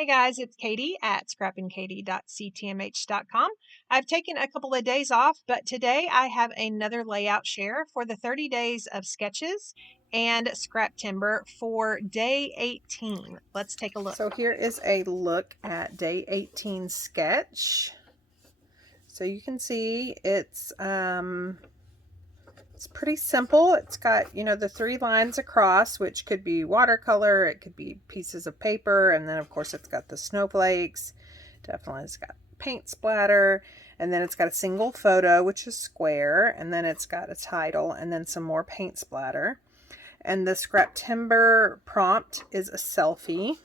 Hey guys, it's Katie at scrappinkaty.ctmh.com. I've taken a couple of days off, but today I have another layout share for the 30 days of sketches and scrap timber for day 18. Let's take a look. So here is a look at day 18 sketch. So you can see it's pretty simple. It's got, the 3 lines across, which could be watercolor, it could be pieces of paper, and then of course it's got the snowflakes. Definitely it's got paint splatter, and then it's got a single photo, which is square, and then it's got a title, and then some more paint splatter. And the scrap timber prompt is a selfie.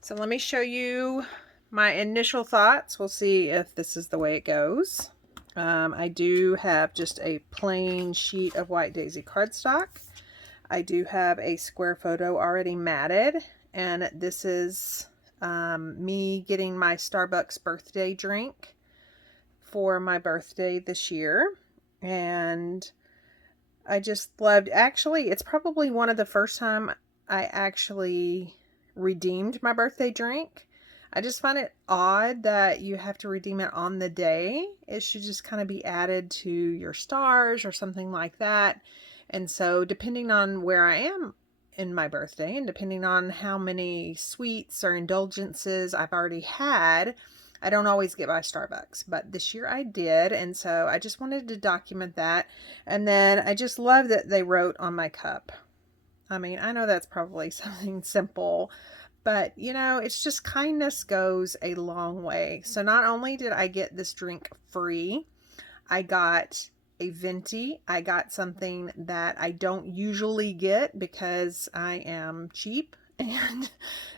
So let me show you my initial thoughts. We'll see if this is the way it goes. I do have just a plain sheet of white daisy cardstock. I do have a square photo already matted, and this is me getting my Starbucks birthday drink for my birthday this year. And I just loved, actually, it's probably one of the first time I actually redeemed my birthday drink. I just find it odd that you have to redeem it on the day. It should just kind of be added to your stars or something like that. And so depending on where I am in my birthday and depending on how many sweets or indulgences I've already had, I don't always get by Starbucks, but this year I did. And so I just wanted to document that. And then I just love that they wrote on my cup. I mean, I know that's probably something simple, but it's just kindness goes a long way. So not only did I get this drink free, I got a venti. I got something that I don't usually get because I am cheap and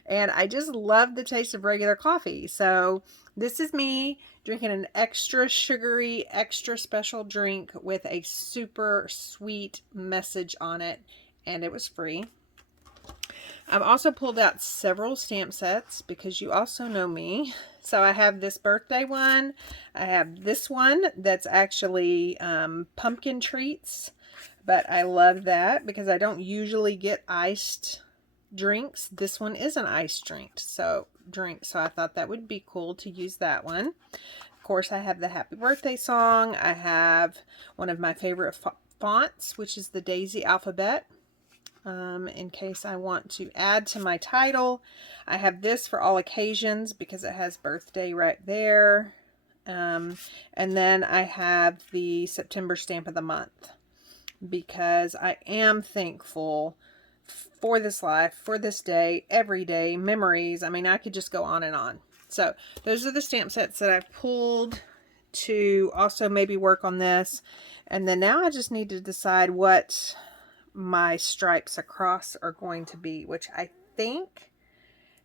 I just love the taste of regular coffee. So this is me drinking an extra sugary, extra special drink with a super sweet message on it, and it was free. I've also pulled out several stamp sets because you also know me. So I have this birthday one. I have this one that's actually pumpkin treats, but I love that because I don't usually get iced drinks. This one is an iced drink, so I thought that would be cool to use that one. Of course, I have the happy birthday song. I have one of my favorite fonts, which is the Daisy alphabet. In case I want to add to my title. I have this for all occasions because it has birthday right there. And then I have the September stamp of the month because I am thankful for this life, for this day, every day, memories. I mean, I could just go on and on. So those are the stamp sets that I've pulled to also maybe work on this. And then now I just need to decide what my stripes across are going to be, which I think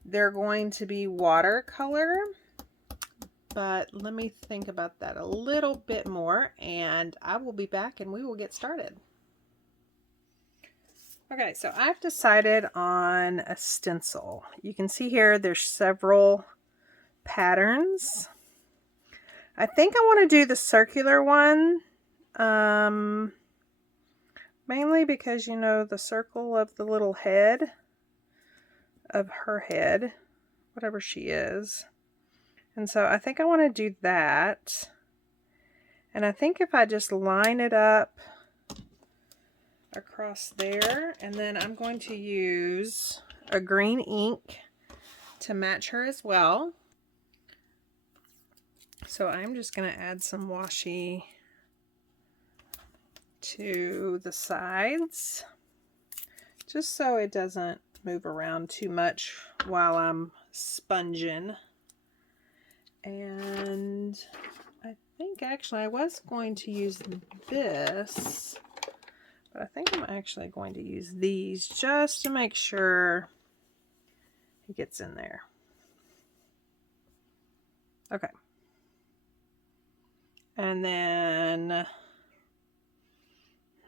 they're going to be watercolor, but let me think about that a little bit more and I will be back and we will get started. Okay, so I've decided on a stencil. You can see here there's several patterns. I think I want to do the circular one. Mainly because, the circle of the little head of her head, whatever she is. And so I think I want to do that. And I think if I just line it up across there, and then I'm going to use a green ink to match her as well. So I'm just going to add some washi to the sides just so it doesn't move around too much while I'm sponging. And I think actually I was going to use this, but I think I'm actually going to use these just to make sure it gets in there. Okay. And then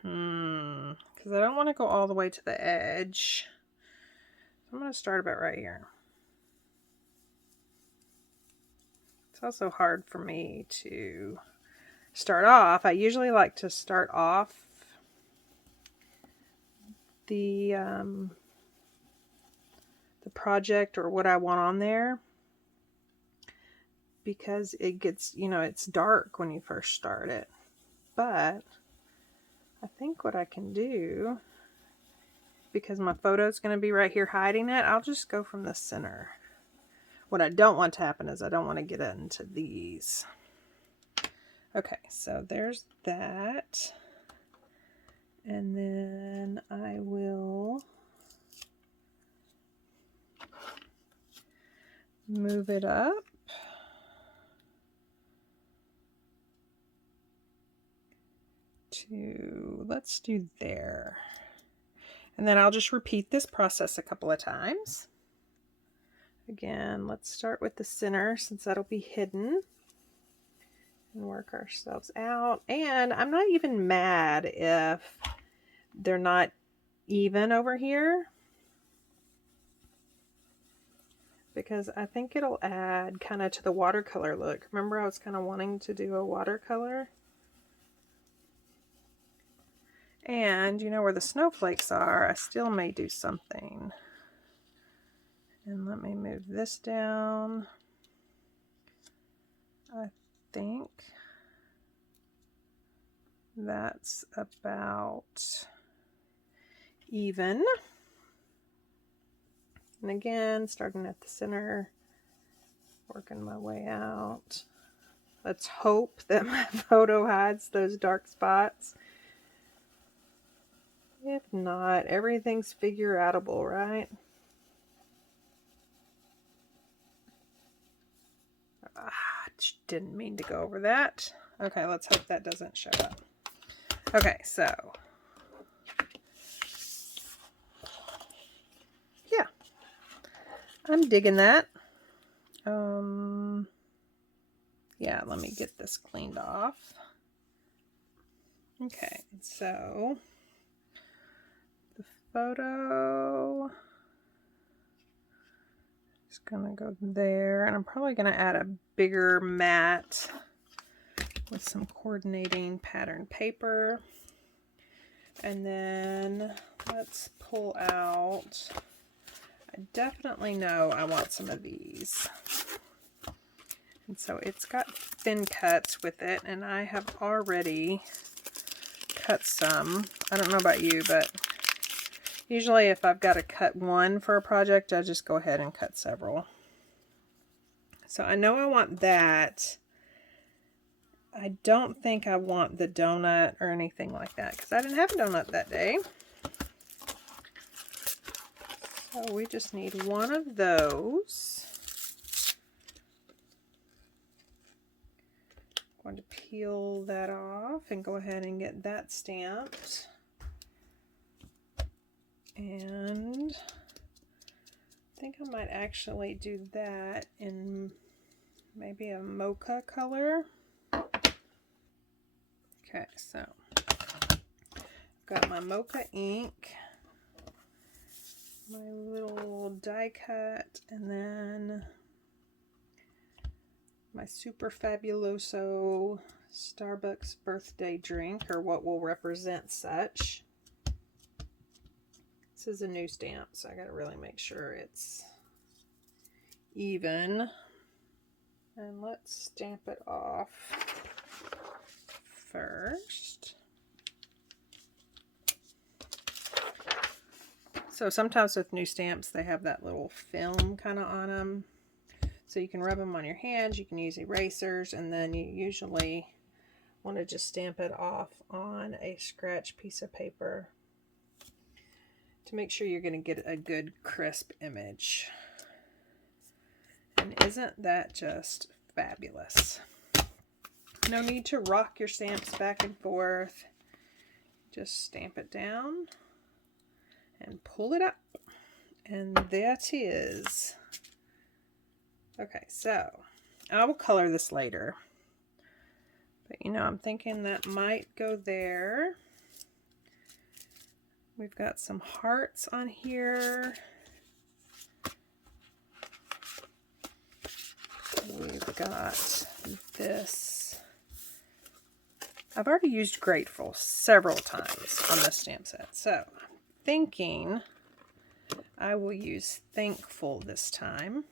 because I don't want to go all the way to the edge. So I'm going to start about right here. It's also hard for me to start off. I usually like to start off the project or what I want on there, because it gets, you know, it's dark when you first start it. But I think what I can do, because my photo is going to be right here hiding it, I'll just go from the center. What I don't want to happen is I don't want to get into these. Okay, so there's that. And then I will move it up to, let's do there. And then I'll just repeat this process a couple of times. Again, let's start with the center since that'll be hidden, and work ourselves out. And I'm not even mad if they're not even over here, because I think it'll add kind of to the watercolor look. Remember, I was kind of wanting to do a watercolor. And you know where the snowflakes are, I still may do something. And let me move this down. I think that's about even. And again, starting at the center, working my way out. Let's hope that my photo hides those dark spots. If not, everything's figure-outable, right? Didn't mean to go over that. Okay, let's hope that doesn't show up. Okay, so yeah, I'm digging that. Yeah, let me get this cleaned off. Okay, so the photo is gonna go there, and I'm probably gonna add a bigger mat with some coordinating pattern paper. And then let's pull out, I definitely know I want some of these. And so it's got thin cuts with it, and I have already cut some. I don't know about you, but usually if I've got to cut one for a project, I just go ahead and cut several. So I know I want that. I don't think I want the donut or anything like that, because I didn't have a donut that day. So we just need one of those. I'm going to peel that off and go ahead and get that stamped. And I think I might actually do that in maybe a mocha color. Okay, so I've got my mocha ink, my little die cut, and then my Super Fabuloso Starbucks birthday drink, or what will represent such. This is a new stamp, so I gotta really make sure it's even. And let's stamp it off first. So sometimes with new stamps, they have that little film kind of on them. So you can rub them on your hands, you can use erasers, and then you usually want to just stamp it off on a scratch piece of paper to make sure you're going to get a good crisp image. And isn't that just fabulous? No need to rock your stamps back and forth. Just stamp it down and pull it up. And that is. Okay, so I will color this later. But you know, I'm thinking that might go there. We've got some hearts on here. We've got this. I've already used Grateful several times on this stamp set. So I'm thinking I will use Thankful this time.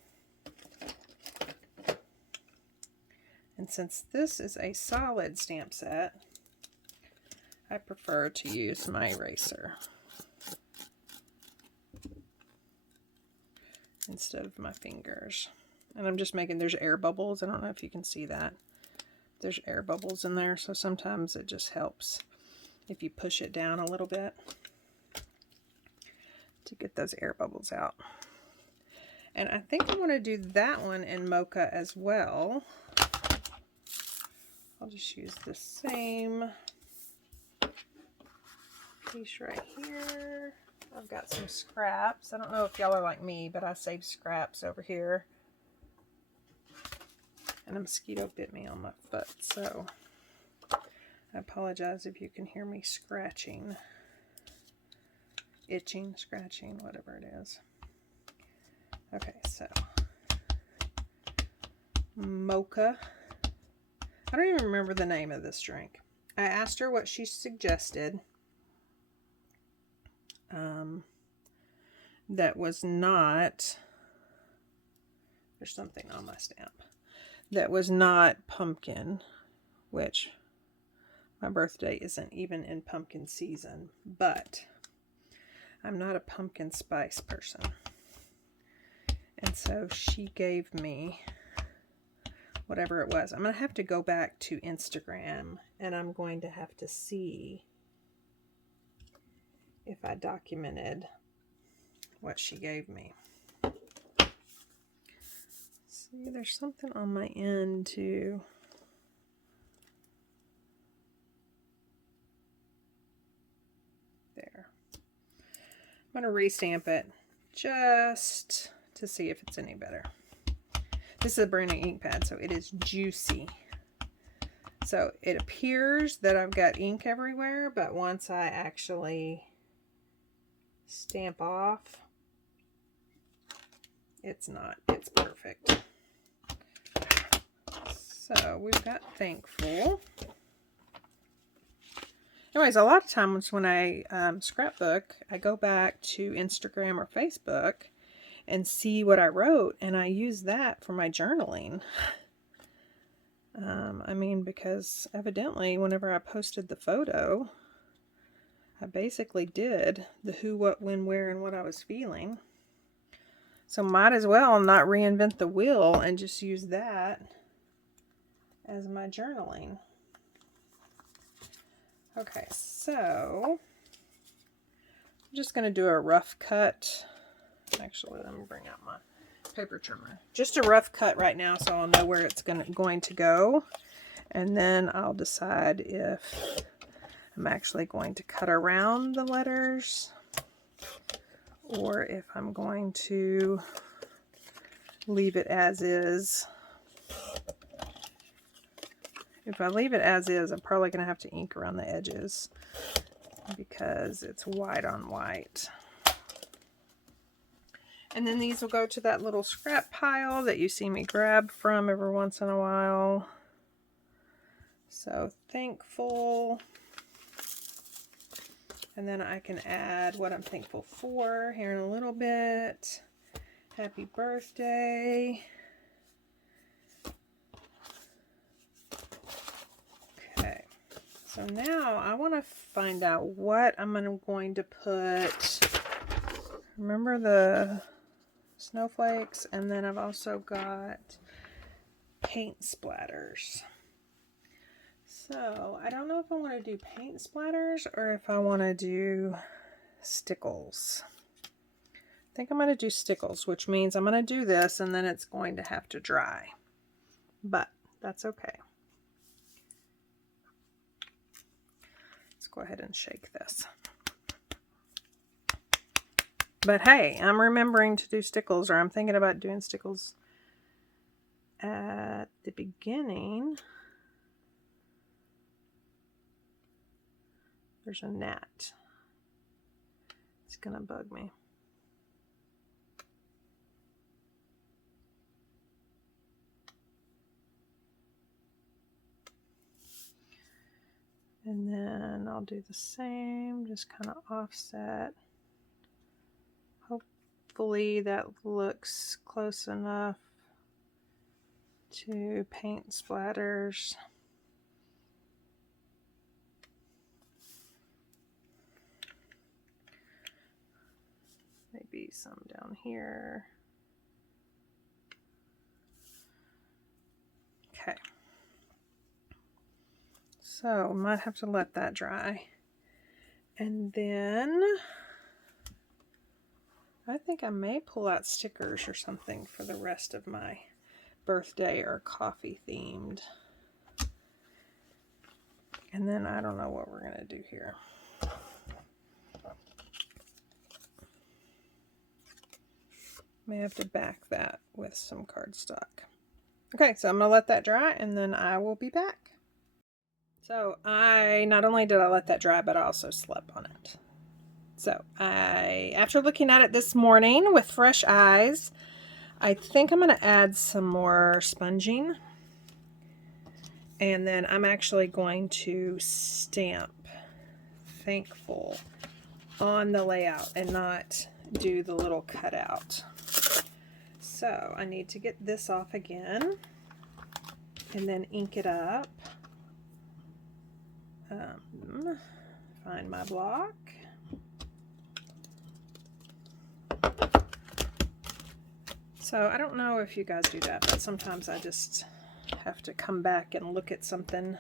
And since this is a solid stamp set, I prefer to use my eraser instead of my fingers. And I'm just making, there's air bubbles. I don't know if you can see that. There's air bubbles in there, so sometimes it just helps if you push it down a little bit to get those air bubbles out. And I think I want to do that one in Mocha as well. I'll just use the same piece right here. I've got some scraps. I don't know if y'all are like me, but I save scraps over here. And a mosquito bit me on my foot, so I apologize if you can hear me scratching, itching, scratching, whatever it is. Okay, so Mocha. I don't even remember the name of this drink. I asked her what she suggested. That was not, there's something on my stamp, that was not pumpkin, which my birthday isn't even in pumpkin season, but I'm not a pumpkin spice person. And so she gave me whatever it was. I'm going to have to go back to Instagram and I'm going to have to see if I documented what she gave me. See, there's something on my end too. There. I'm going to restamp it just to see if it's any better. This is a brand new ink pad, so it is juicy. So it appears that I've got ink everywhere, but once I actually stamp off, it's not. It's perfect. So we've got Thankful. Anyways, a lot of times when I scrapbook, I go back to Instagram or Facebook and see what I wrote, and I use that for my journaling. I mean, because evidently whenever I posted the photo, I basically did the who, what, when, where, and what I was feeling. So might as well not reinvent the wheel and just use that as my journaling. Okay, so I'm just going to do a rough cut. Actually, let me bring out my paper trimmer. Just a rough cut right now so I'll know where it's going to go. And then I'll decide if I'm actually going to cut around the letters or if I'm going to leave it as is. If I leave it as is, I'm probably going to have to ink around the edges because it's white on white. And then these will go to that little scrap pile that you see me grab from every once in a while. So Thankful. And then I can add what I'm thankful for here in a little bit. Happy birthday. Okay. So now I want to find out what I'm going to put. Remember the snowflakes, and then I've also got paint splatters. So I don't know if I want to do paint splatters or if I want to do stickles. I think I'm going to do stickles, which means I'm going to do this and then it's going to have to dry, but that's okay. Let's go ahead and shake this. But hey, I'm remembering to do stickles, or I'm thinking about doing stickles at the beginning. There's a gnat. It's gonna bug me. And then I'll do the same, just kind of offset. hopefully that looks close enough to paint splatters. Maybe some down here. Okay. So might have to let that dry. And then I think I may pull out stickers or something for the rest of my birthday or coffee themed. And then I don't know what we're going to do here. May have to back that with some cardstock. Okay, so I'm going to let that dry and then I will be back. So not only did I let that dry, but I also slept on it. So after looking at it this morning with fresh eyes, I think I'm going to add some more sponging. And then I'm actually going to stamp Thankful on the layout and not do the little cutout. So I need to get this off again and then ink it up. Find my block. So I don't know if you guys do that, but sometimes I just have to come back and look at something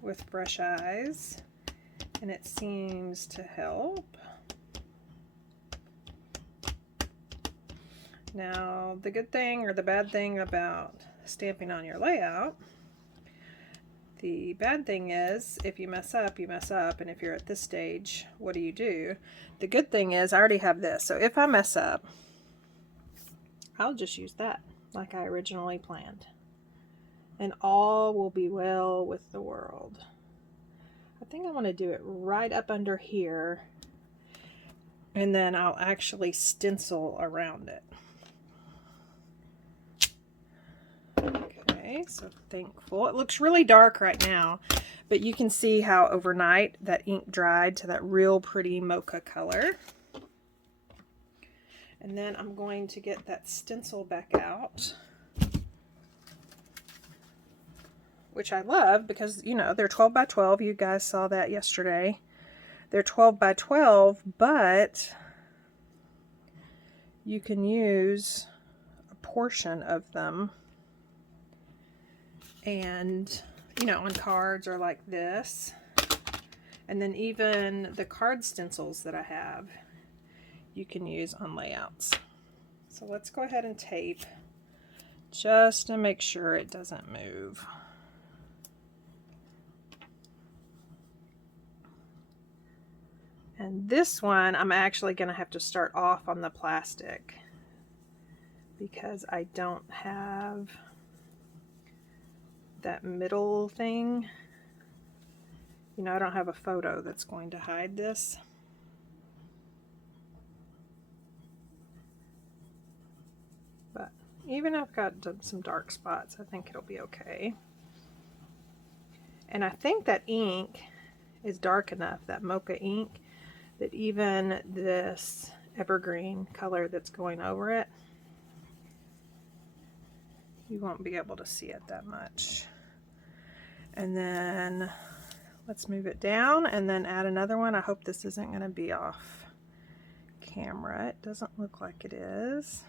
with fresh eyes, and it seems to help. Now, the good thing or the bad thing about stamping on your layout, the bad thing is if you mess up, you mess up, and if you're at this stage, what do? The good thing is I already have this, so if I mess up, I'll just use that like I originally planned. And all will be well with the world. I think I want to do it right up under here. And then I'll actually stencil around it. Okay, so Thankful. It looks really dark right now, but you can see how overnight that ink dried to that real pretty mocha color. And then I'm going to get that stencil back out, which I love because, you know, they're 12 by 12. You guys saw that yesterday. They're 12 by 12, but you can use a portion of them and, you know, on cards or like this. And then even the card stencils that I have, you can use on layouts. So let's go ahead and tape just to make sure it doesn't move. And this one, I'm actually going to have to start off on the plastic because I don't have that middle thing. You know, I don't have a photo that's going to hide this. But even if I've got some dark spots, I think it'll be okay. And I think that ink is dark enough, that Mocha ink, that even this Evergreen color that's going over it, you won't be able to see it that much. And then let's move it down and then add another one. I hope this isn't going to be off camera. It doesn't look like it is.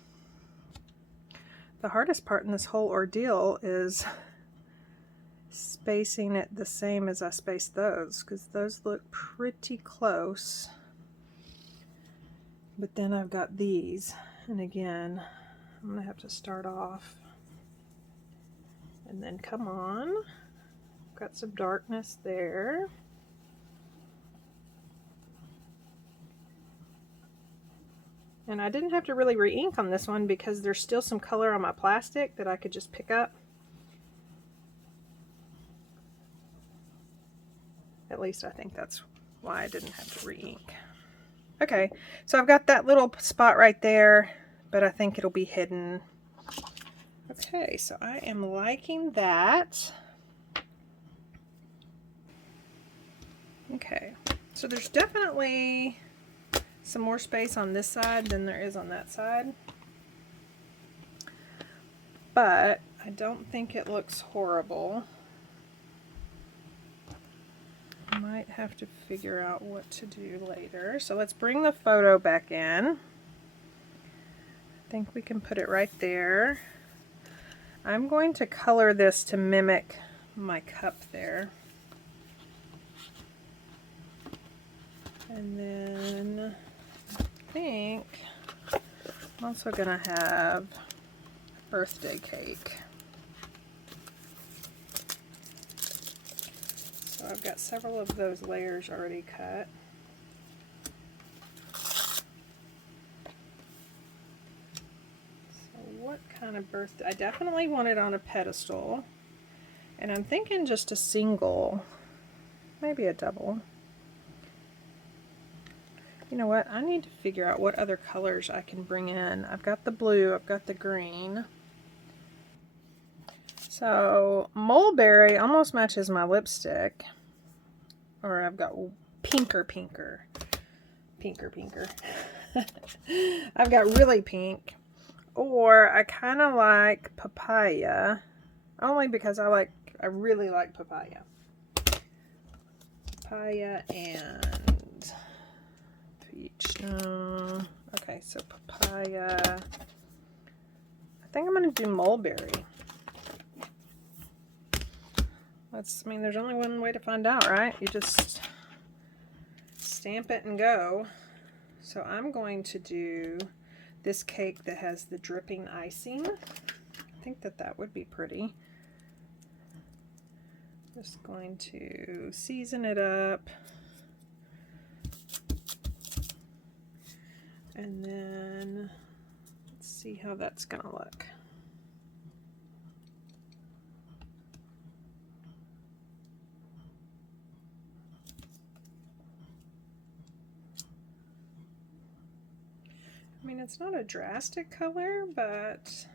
The hardest part in this whole ordeal is spacing it the same as I spaced those, because those look pretty close. But then I've got these, and again, I'm going to have to start off and then come on. Got some darkness there. And I didn't have to really re-ink on this one because there's still some color on my plastic that I could just pick up. At least I think that's why I didn't have to re-ink. Okay, so I've got that little spot right there, but I think it'll be hidden. Okay, so I am liking that. Okay, so there's definitely some more space on this side than there is on that side. But I don't think it looks horrible. I might have to figure out what to do later. So let's bring the photo back in. I think we can put it right there. I'm going to color this to mimic my cup there. And then I think I'm also going to have a birthday cake. So I've got several of those layers already cut. So what kind of birthday? I definitely want it on a pedestal. And I'm thinking just a single, maybe a double. You know what? I need to figure out what other colors I can bring in. I've got the blue, I've got the green. So mulberry almost matches my lipstick. Or I've got pinker. I've got really pink. Or I kind of like papaya. Only because I really like papaya. Papaya and peach. Okay, so papaya. I think I'm going to do mulberry. I mean, there's only one way to find out, right? You just stamp it and go. So I'm going to do this cake that has the dripping icing. I think that would be pretty. Just going to season it up. And then let's see how that's going to look. I mean, it's not a drastic color, but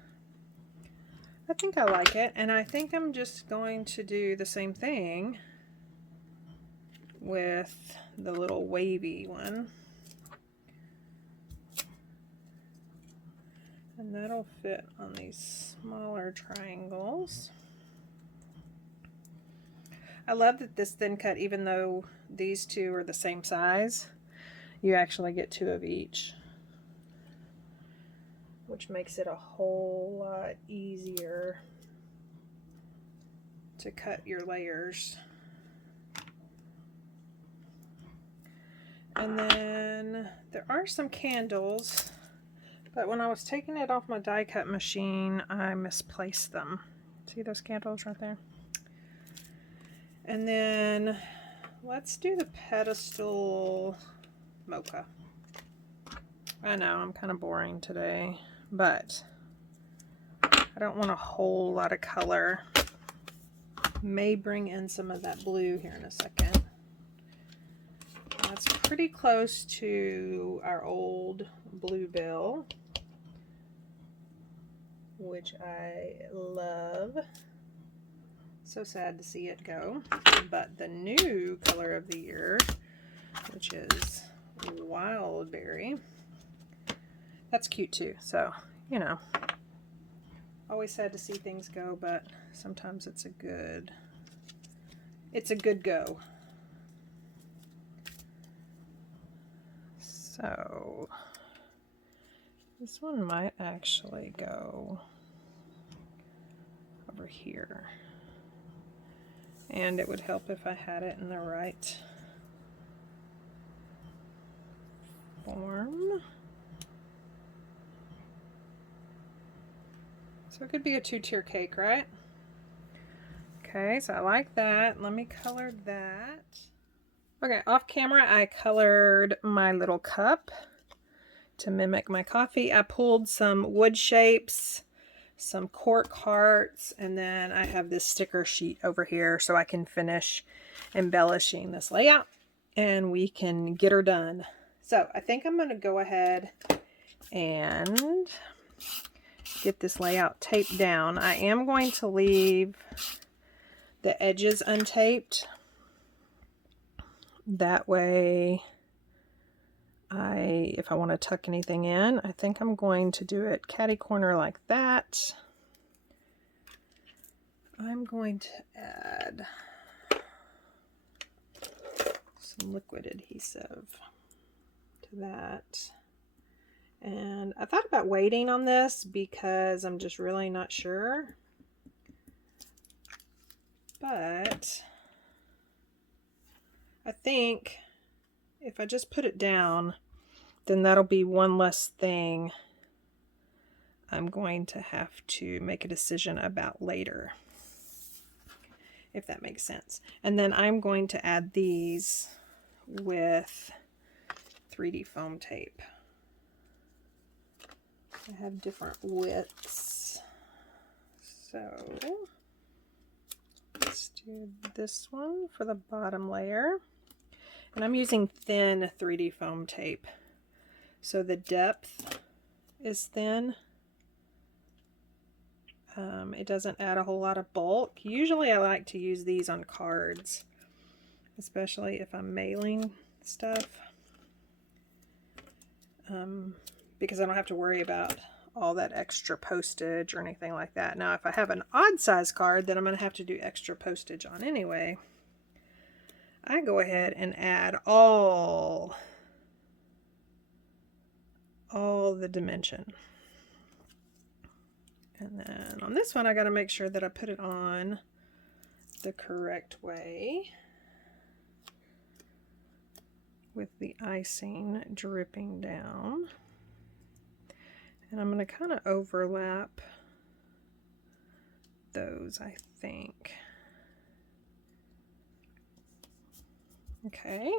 I think I like it. And I think I'm just going to do the same thing with the little wavy one. And that'll fit on these smaller triangles. I love that this thin cut, even though these two are the same size, you actually get two of each, which makes it a whole lot easier to cut your layers. And then there are some candles, but when I was taking it off my die cut machine, I misplaced them. See those candles right there? And then let's do the pedestal mocha. I know I'm kind of boring today, but I don't want a whole lot of color. May bring in some of that blue here in a second. That's pretty close to our old bluebell, which I love. So sad to see it go. But the new color of the year, which is wild berry, that's cute too. So, you know, always sad to see things go, but sometimes it's a good go. So this one might actually go over here. And it would help if I had it in the right form. So it could be a two-tier cake, right? Okay, so I like that. Let me color that. Okay, off camera I colored my little cup to mimic my coffee. I pulled some wood shapes, some cork hearts, and then I have this sticker sheet over here so I can finish embellishing this layout and we can get her done. So I think I'm going to go ahead and get this layout taped down. I am going to leave the edges untaped. That way if I want to tuck anything in, I think I'm going to do it catty corner like that. I'm going to add some liquid adhesive to that. And I thought about waiting on this because I'm just really not sure. But I think if I just put it down, then that'll be one less thing I'm going to have to make a decision about later, if that makes sense. And then I'm going to add these with 3D foam tape. I have different widths. So let's do this one for the bottom layer. And I'm using thin 3D foam tape. So the depth is thin. It doesn't add a whole lot of bulk. Usually I like to use these on cards, especially if I'm mailing stuff, because I don't have to worry about all that extra postage or anything like that. Now, if I have an odd size card that I'm going to have to do extra postage on anyway, I go ahead and add all the dimension. And then on this one, I got to make sure that I put it on the correct way with the icing dripping down. And I'm going to kind of overlap those, I think. Okay.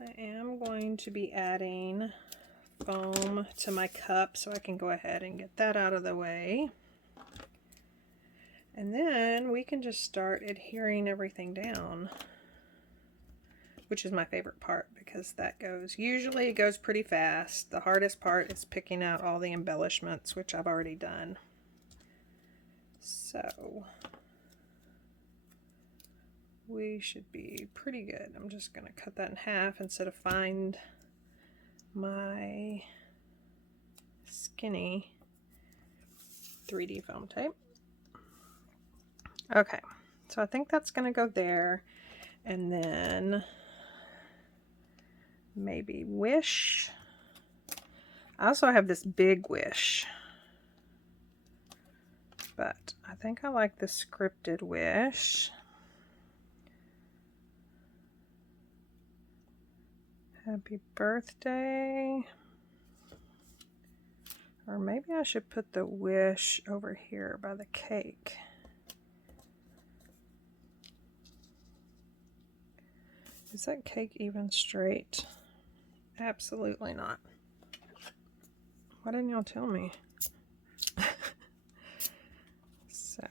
I am going to be adding foam to my cup, so I can go ahead and get that out of the way. And then we can just start adhering everything down, which is my favorite part because that usually it goes pretty fast. The hardest part is picking out all the embellishments, which I've already done. So we should be pretty good. I'm just going to cut that in half instead of find my skinny 3D foam tape. Okay, so I think that's going to go there, and then maybe wish. I also have this big wish, but I think I like the scripted wish. Happy birthday. Or maybe I should put the wish over here by the cake. Is that cake even straight? Absolutely not. Why didn't y'all tell me? So.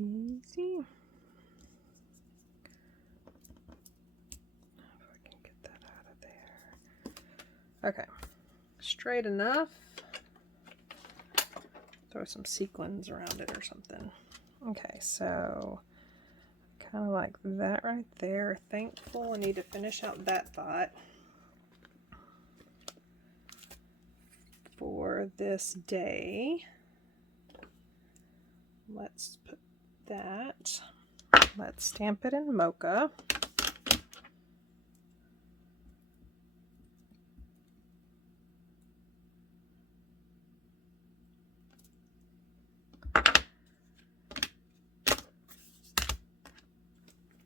Easy. If I can get that out of there. Okay. Straight enough. Throw some sequins around it or something. Okay, so kind of like that right there. Thankful. I need to finish out that thought for this day. Let's put that. Let's stamp it in Mocha.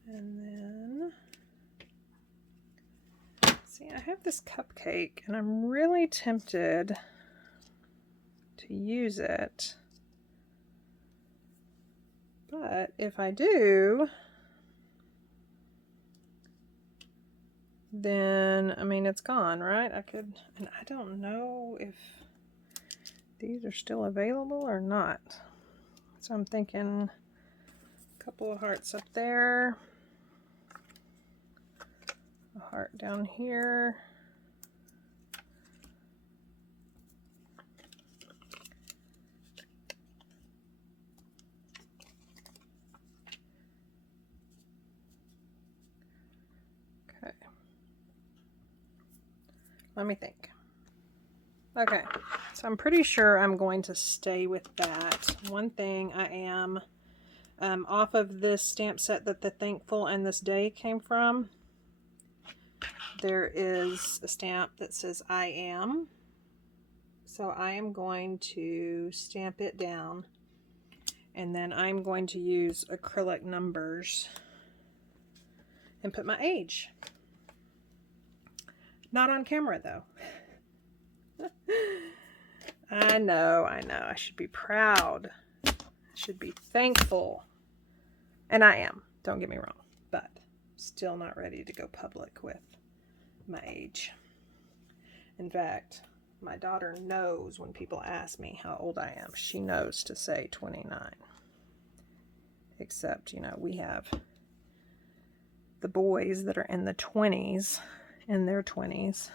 And then, see, I have this cupcake and I'm really tempted to use it. But if I do, then, I mean, it's gone, right? I could, and I don't know if these are still available or not. So I'm thinking a couple of hearts up there, a heart down here. Let me think. Okay, so I'm pretty sure I'm going to stay with that. One thing I am off of this stamp set that the Thankful and This Day came from, there is a stamp that says I am. So I am going to stamp it down, and then I'm going to use acrylic numbers and put my age. Not on camera though. I know. I should be proud. I should be thankful. And I am, don't get me wrong, but still not ready to go public with my age. In fact, my daughter knows when people ask me how old I am. She knows to say 29. Except, you know, we have the boys that are in the 20s, in their 20s.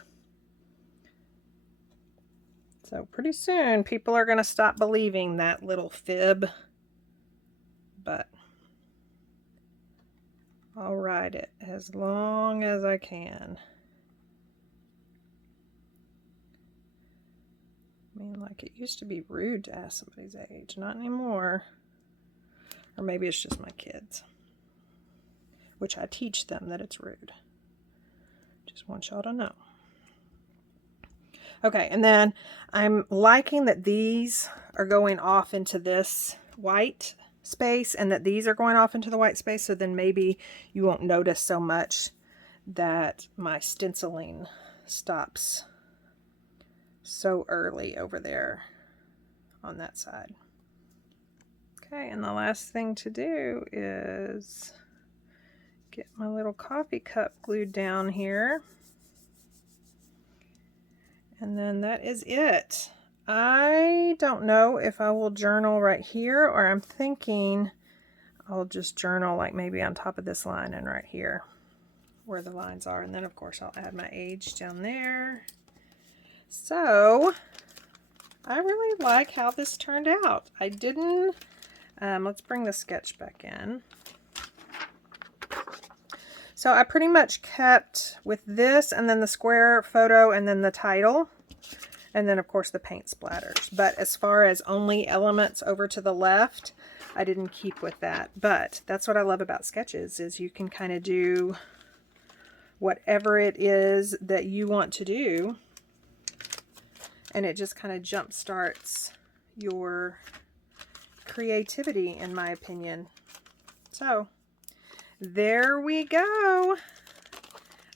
So pretty soon people are going to stop believing that little fib. But I'll ride it as long as I can. I mean, like, it used to be rude to ask somebody's age. Not anymore. Or maybe it's just my kids. Which I teach them that it's rude. Just want y'all to know. Okay, and then I'm liking that these are going off into this white space and that these are going off into the white space, so then maybe you won't notice so much that my stenciling stops so early over there on that side. Okay, and the last thing to do is get my little coffee cup glued down here. And then that is it. I don't know if I will journal right here, or I'm thinking I'll just journal like maybe on top of this line and right here where the lines are. And then of course I'll add my age down there. So I really like how this turned out. I didn't, let's bring the sketch back in. So I pretty much kept with this and then the square photo and then the title. And then of course the paint splatters. But as far as only elements over to the left, I didn't keep with that. But that's what I love about sketches, is you can kind of do whatever it is that you want to do. And it just kind of jump starts your creativity, in my opinion. So there we go.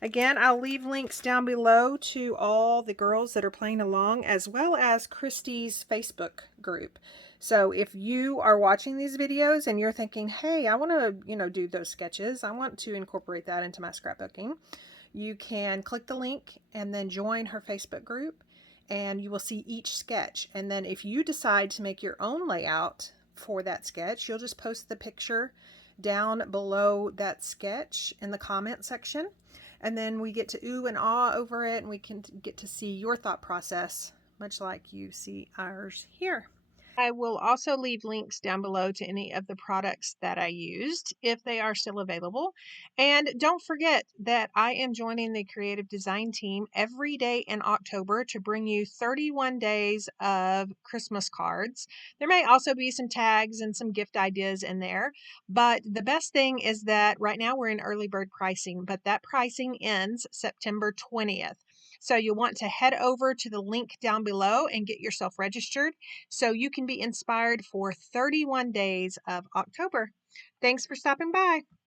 Again, I'll leave links down below to all the girls that are playing along, as well as Christy's Facebook group. So if you are watching these videos and you're thinking, hey, I want to, do those sketches, I want to incorporate that into my scrapbooking, you can click the link and then join her Facebook group, and you will see each sketch. And then if you decide to make your own layout for that sketch, you'll just post the picture down below that sketch in the comment section. And then we get to ooh and ah over it, and we can get to see your thought process, much like you see ours here. I will also leave links down below to any of the products that I used, if they are still available. And don't forget that I am joining the creative design team every day in October to bring you 31 days of Christmas cards. There may also be some tags and some gift ideas in there, but the best thing is that right now we're in early bird pricing, but that pricing ends September 20th. So you'll want to head over to the link down below and get yourself registered so you can be inspired for 31 days of October. Thanks for stopping by.